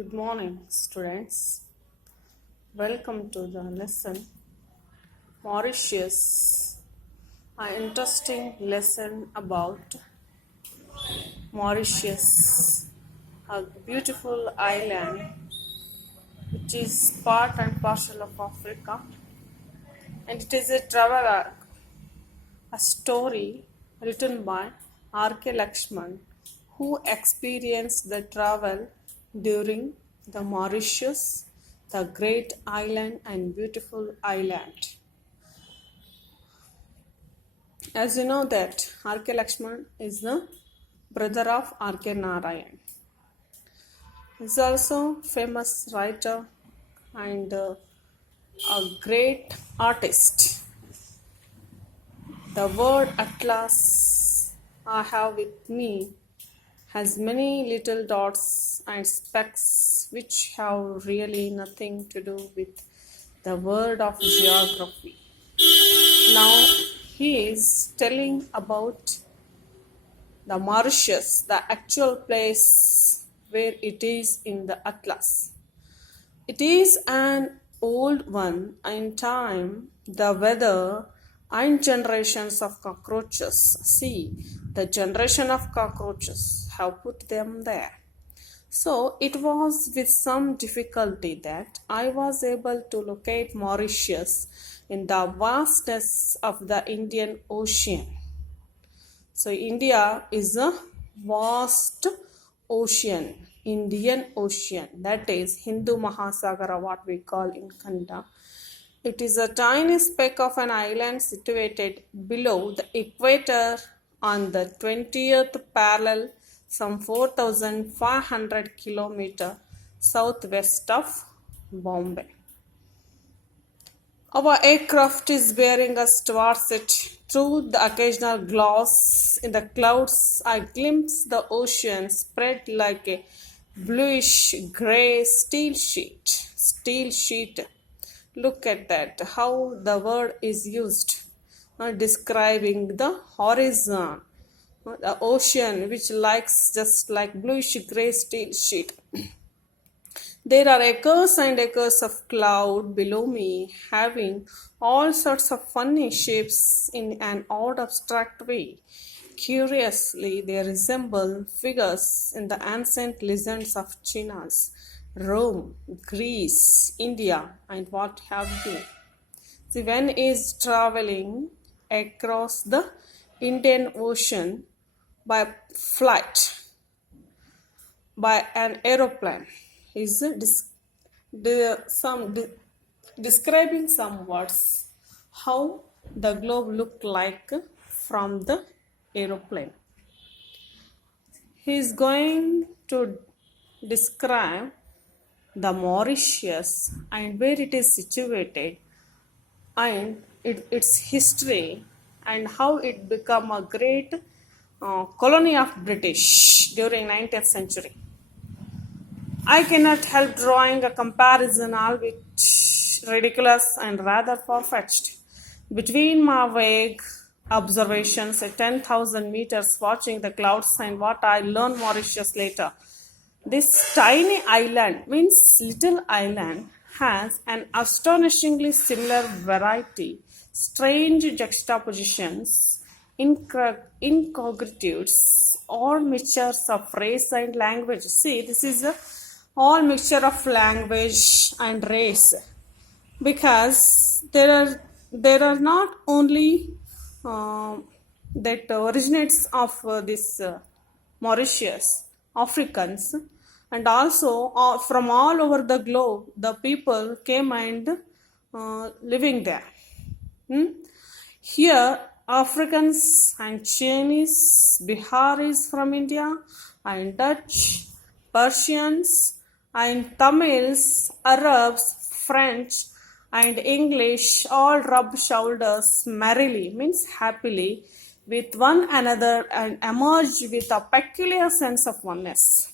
Good morning, students. Welcome to the lesson Maritious, an interesting lesson about Mauritius, a beautiful island which is part and parcel of Africa, and it is a traveler, a story written by R.K. Lakshman, who experienced the travel during the Mauritius, the great island and beautiful island. As you know that R.K. Lakshman is the brother of R.K. Narayan. He is also famous writer and a great artist. The word atlas I have with me has many little dots and specks which have really nothing to do with the word of geography. Now he is telling about the Maritious, the actual place where it is in the atlas. It is an old one in time, the weather and generations of cockroaches. See, the generation of cockroaches have put them there. So it was with some difficulty that I was able to locate Mauritius in the vastness of the Indian Ocean. So India is a vast ocean, Indian Ocean, that is Hindu Mahasagara, what we call in Kannada. It is a tiny speck of an island situated below the equator on the 20th parallel, some 4,500 kilometers southwest of Bombay. Our aircraft is bearing us towards it. Through the occasional gloss in the clouds, I glimpse the ocean spread like a bluish gray steel sheet. Steel sheet. Look at that, how the word is used, describing the horizon, the ocean which likes just like bluish gray steel sheet. There are acres and acres of cloud below me, having all sorts of funny shapes in an odd abstract way. Curiously, they resemble figures in the ancient legends of China's Rome, Greece, India, and what have you. See, when is traveling across the Indian Ocean by flight, by an aeroplane, is describing some words how the globe looked like from the aeroplane. He is going to describe the Mauritius and where it is situated and its history and how it became a great colony of British during 19th century. I cannot help drawing a comparison, albeit ridiculous and rather far-fetched, between my vague observations at 10,000 meters watching the clouds and what I learned Mauritius later. This tiny island, means little island, has an astonishingly similar variety, strange juxtapositions, incongruities, all mixtures of race and language. See, this is all mixture of language and race, because there are not only that originates of this Mauritius, Africans, and also from all over the globe, the people came and living there. Here, Africans and Chinese, Biharis from India, and Dutch, Persians, and Tamils, Arabs, French, and English all rub shoulders merrily, means happily, with one another and emerge with a peculiar sense of oneness.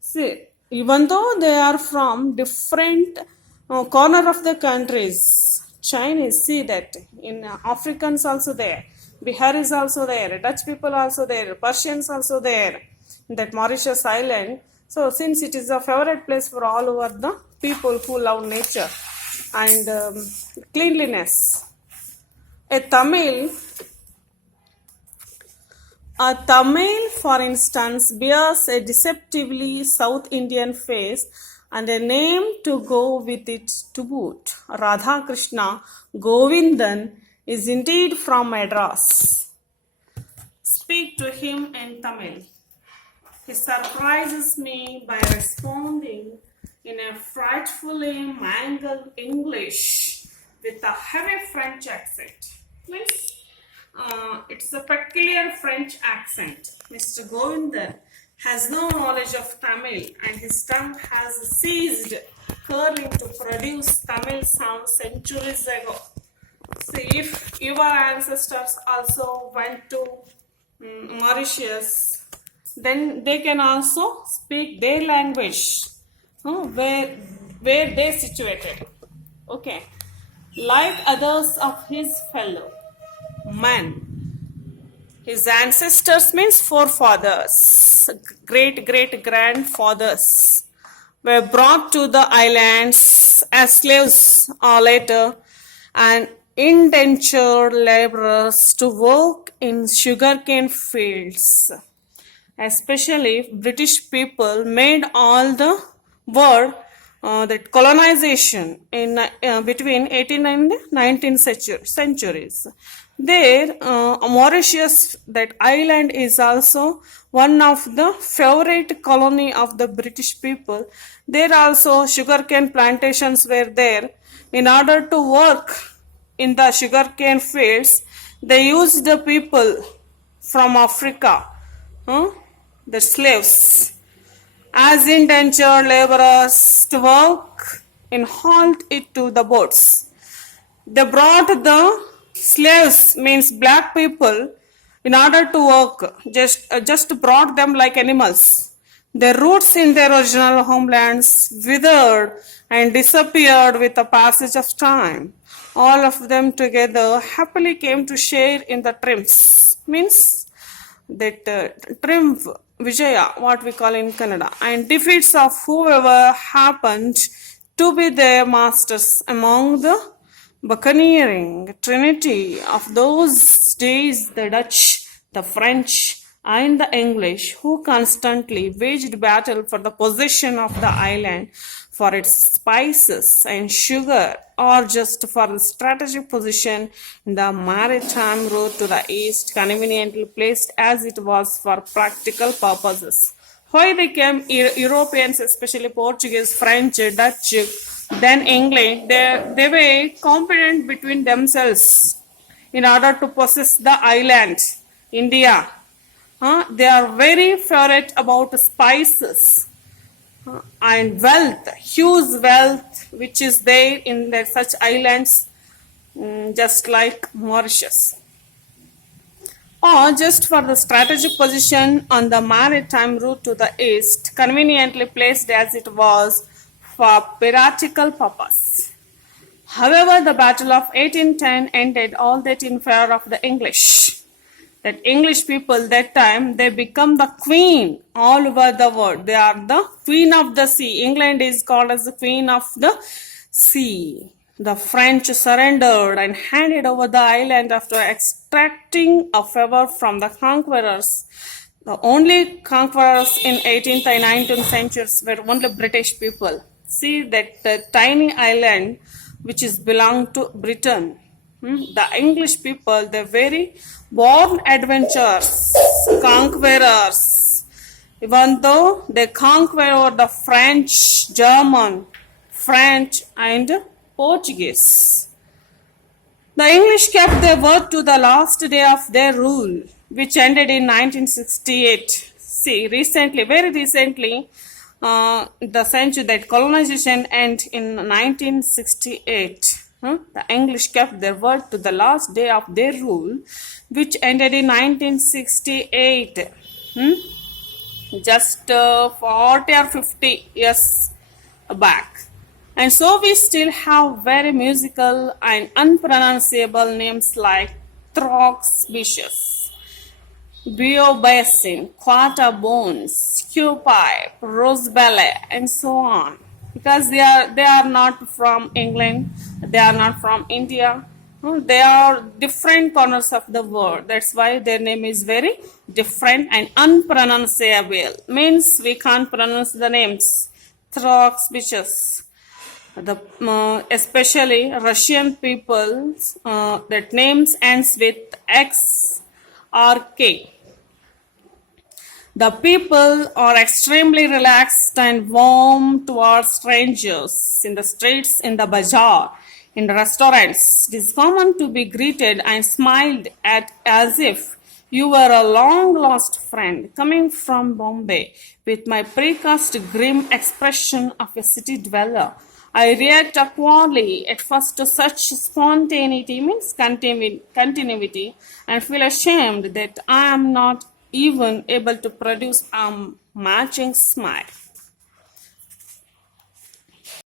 See, even though they are from different corner of the countries, Chinese, see that in Africans also there, Biharis also there, Dutch people also there, Persians also there, in that Mauritius island. So since it is a favorite place for all over the people who love nature and cleanliness, a Tamil A Tamil, for instance, bears a deceptively South Indian face and a name to go with it to boot. Radha Krishna Govindan is indeed from Madras. Speak to him in Tamil. He surprises me by responding in a frightfully mangled English with a heavy French accent. Means it's a peculiar French accent. Mr. Govindan has no knowledge of Tamil and his tongue has ceased curling to produce Tamil sounds centuries ago. See, if your ancestors also went to Maritious, then they can also speak their language where they situated. Okay, like others of his fellow man. His ancestors means forefathers, great grandfathers were brought to the islands as slaves or later and indentured laborers to work in sugarcane fields. Especially British people made all the world that colonization in between 18th and 19th centuries. There, Mauritius, that island is also one of the favorite colony of the British people. There also sugarcane plantations were there. In order to work in the sugarcane fields, they used the people from Africa, the slaves, as indentured laborers to work and hauled it to the boats. They brought the slaves, means black people, in order to work, just brought them like animals. Their roots in their original homelands withered and disappeared with the passage of time. All of them together happily came to share in the triumphs, means that triumph, Vijaya, what we call in Kannada, and defeats of whoever happened to be their masters among the buccaneering trinity of those days, the Dutch, the French, and the English, who constantly waged battle for the possession of the island, for its spices and sugar, or just for the strategic position in the maritime route to the east, conveniently placed as it was for practical purposes. Why they came, Europeans, especially Portuguese, French, Dutch, then English, they were competent between themselves in order to possess the island, India. They are very favorite about spices and wealth, huge wealth which is there in such islands, just like Mauritius. Or just for the strategic position on the maritime route to the east, conveniently placed as it was for piratical purpose. However, the Battle of 1810 ended all that in favor of the English. That English people that time, they become the queen all over the world. They are the queen of the sea. England is called as the queen of the sea. The French surrendered and handed over the island after extracting a favor from the conquerors. The only conquerors in 18th and 19th centuries were only British people. See that tiny island which is belonged to Britain. The English people, they're very born adventurers, conquerors. Even though they conquered the French, German, French and Portuguese. The English kept their word to the last day of their rule, which ended in 1968. See, very recently, the century that colonization ended in 1968. The English kept their word to the last day of their rule, which ended in 1968. Just 40 or 50 years back. And so we still have very musical and unpronounceable names like Throxbicius, Biobasin, quarter bones, skew pipe, rose ballet, and so on. Because they are not from England, they are not from India. They are different corners of the world. That's why their name is very different and unpronounceable. Means we can't pronounce the names through our speeches. The especially Russian people that names ends with X or K. The people are extremely relaxed and warm towards strangers in the streets, in the bazaar, in the restaurants. It is common to be greeted and smiled at as if you were a long lost friend coming from Bombay with my precast grim expression of a city dweller. I react awkwardly at first to such spontaneity, means continuity, and feel ashamed that I am not even able to produce a matching smile.